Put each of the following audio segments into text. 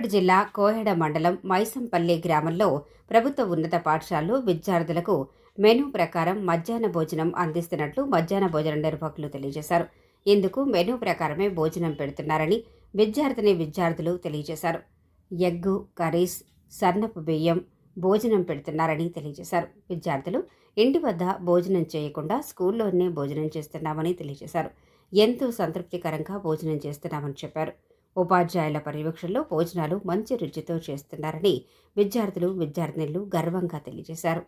సూర్యాపేట జిల్లా కోహెడ మండలం మైసంపల్లి గ్రామంలో ప్రభుత్వ ఉన్నత పాఠశాలలో విద్యార్థులకు మెనూ ప్రకారం మధ్యాహ్న భోజనం అందిస్తున్నట్లు మధ్యాహ్న భోజన నిర్వాహకులు తెలియజేశారు. ఇందుకు మెనూ ప్రకారమే భోజనం పెడుతున్నారని విద్యార్థులు తెలియజేశారు. ఎగ్గు, కర్రీస్, సన్నపు బియ్యం భోజనం పెడుతున్నారని తెలియజేశారు. విద్యార్థులు ఇంటి వద్ద భోజనం చేయకుండా స్కూల్లోనే భోజనం చేస్తున్నామని తెలియజేశారు. ఎంతో సంతృప్తికరంగా భోజనం చేస్తున్నామని చెప్పారు. ఉపాధ్యాయుల పర్యవేక్షణలో భోజనాలు మంచి రుచితో చేస్తున్నారని విద్యార్థినులు గర్వంగా తెలియజేశారు.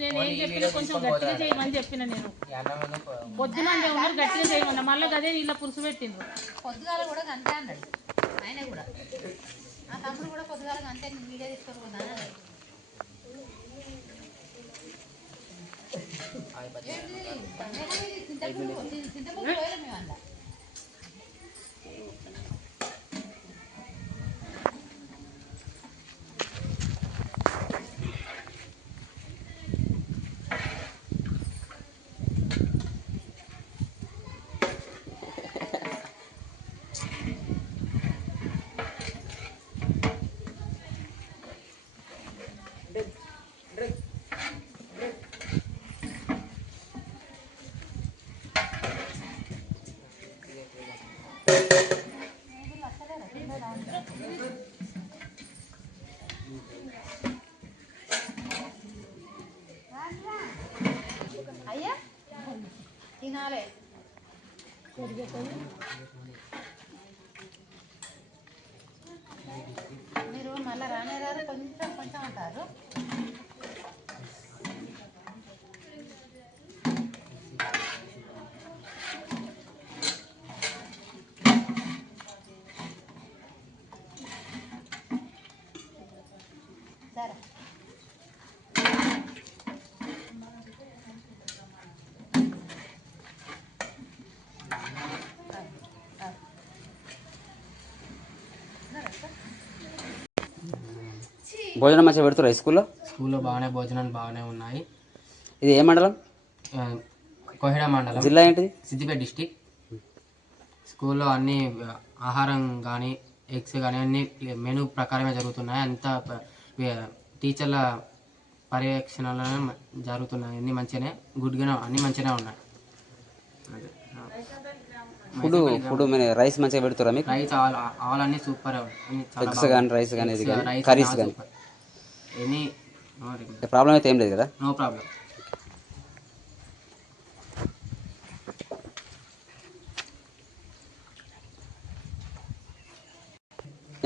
నేనేం చెప్పినా కొంచెం గట్టిగా చేయమని చెప్పిన. నేను పొద్దున అంటే ఉన్నారు గట్టిగా చేయమన్నా, మళ్ళీ అదే ఇలా పులుసు పెట్టిండ్రు. పొద్దుగాల కూడా అంతే అన్నాడు ఆయన కూడా. ఆ తమ్ముడు కూడా పొద్దుగాల అంతే వీడియో తీసుకొని పోతా అన్నాడు. మేము అన్నా అయ్యా తినాలే. మీరు మళ్ళీ రానేరారు, కొంచెం కొంచెం అంటారు. భోజనం మంచిగా పెడుతురా ఈ స్కూల్లో? స్కూల్లో బాగానే భోజనాలు బాగానే ఉన్నాయి. ఇది ఏ మండలం? కోహెడ మండలం, జిల్లా ఏంటిది? సిద్దిపేట డిస్టిక్. స్కూల్లో అన్ని ఆహారం కానీ ఎగ్స్ కానీ అన్ని మెనూ ప్రకారమే జరుగుతున్నాయి. అంతా టీచర్ల పర్యవేక్షణలోనే జరుగుతున్నాయి. అన్ని మంచిగానే గుడ్గానే అన్ని మంచిగానే ఉన్నాయి. ఫుడ్ రైస్ మంచిగా పెడుతురా మీకు? రైస్ ఆల్ అన్ని సూపర్. ఎగ్స్ కానీ రైస్ కానీ ఇది కానీ కర్రీస్ కానీ ఎనీ ప్రాబ్లం అయితే ఏం లేదు కదా? No problem.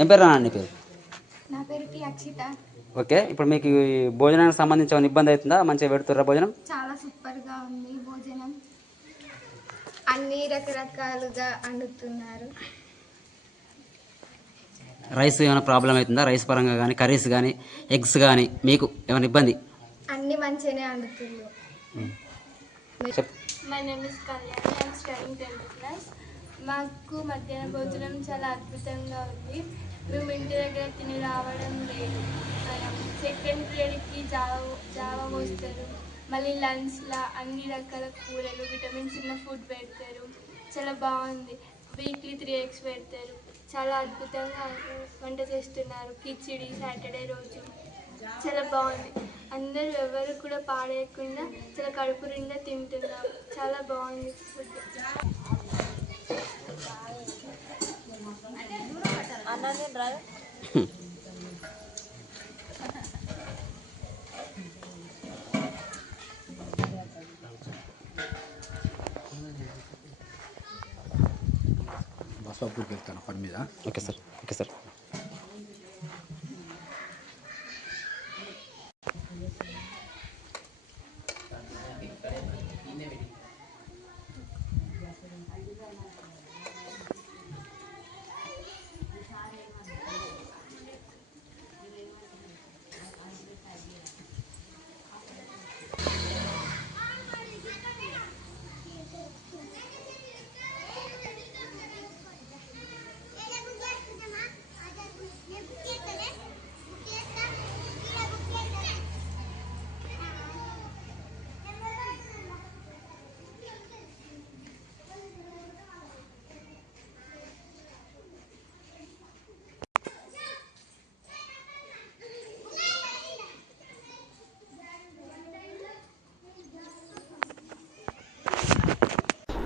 ఏం పేరు రా నీ పేరు? నా పేరు టి అక్షిత. ఓకే, ఇప్పుడు మీకు ఈ భోజనానికి సంబంధించి ఏమైనా ఇబ్బంది అవుతుందా? మంచిగా పెడుతుర్రా భోజనం? చాలా సూపర్గా ఉంది భోజనం. అన్ని రకరకాలుగా వండుతున్నారు. రైస్ ఏమైనా ప్రాబ్లం అవుతుందా? రైస్ పరంగా కానీ కర్రీస్ కానీ ఎగ్స్ కానీ మీకు ఏమైనా ఇబ్బంది? అన్ని మంచిగానే వండుతున్నారు. My name is Kalyan. I'm studying 10th class. మాకు మధ్యాహ్న భోజనం చాలా అద్భుతంగా ఉంది. మేము ఇంటి దగ్గర తిని రావడం లేదు. సెకండ్ పీరియడ్కి జావా పోస్తారు. మళ్ళీ లంచ్లో అన్ని రకాల కూరలు, విటమిన్స్ ఉన్న ఫుడ్ పెడతారు. చాలా బాగుంది. వీక్లీ 3 eggs పెడతారు. చాలా అద్భుతంగా వంట చేస్తున్నారు. కిచిడి సాటర్డే రోజు చాలా బాగుంది. అందరూ ఎవరు కూడా పాడేయకుండా చాలా కడుపు నిండా తింటున్నారు. చాలా బాగుంది ఫుడ్. బస్సాపూర్కి వెళ్తాను పని మీద. Okay sir, okay sir.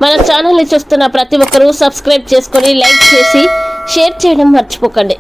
మన ఛానల్ని చూస్తున్న ప్రతి ఒక్కరూ సబ్స్క్రైబ్ చేసుకొని లైక్ చేసి షేర్ చేయడం మర్చిపోకండి.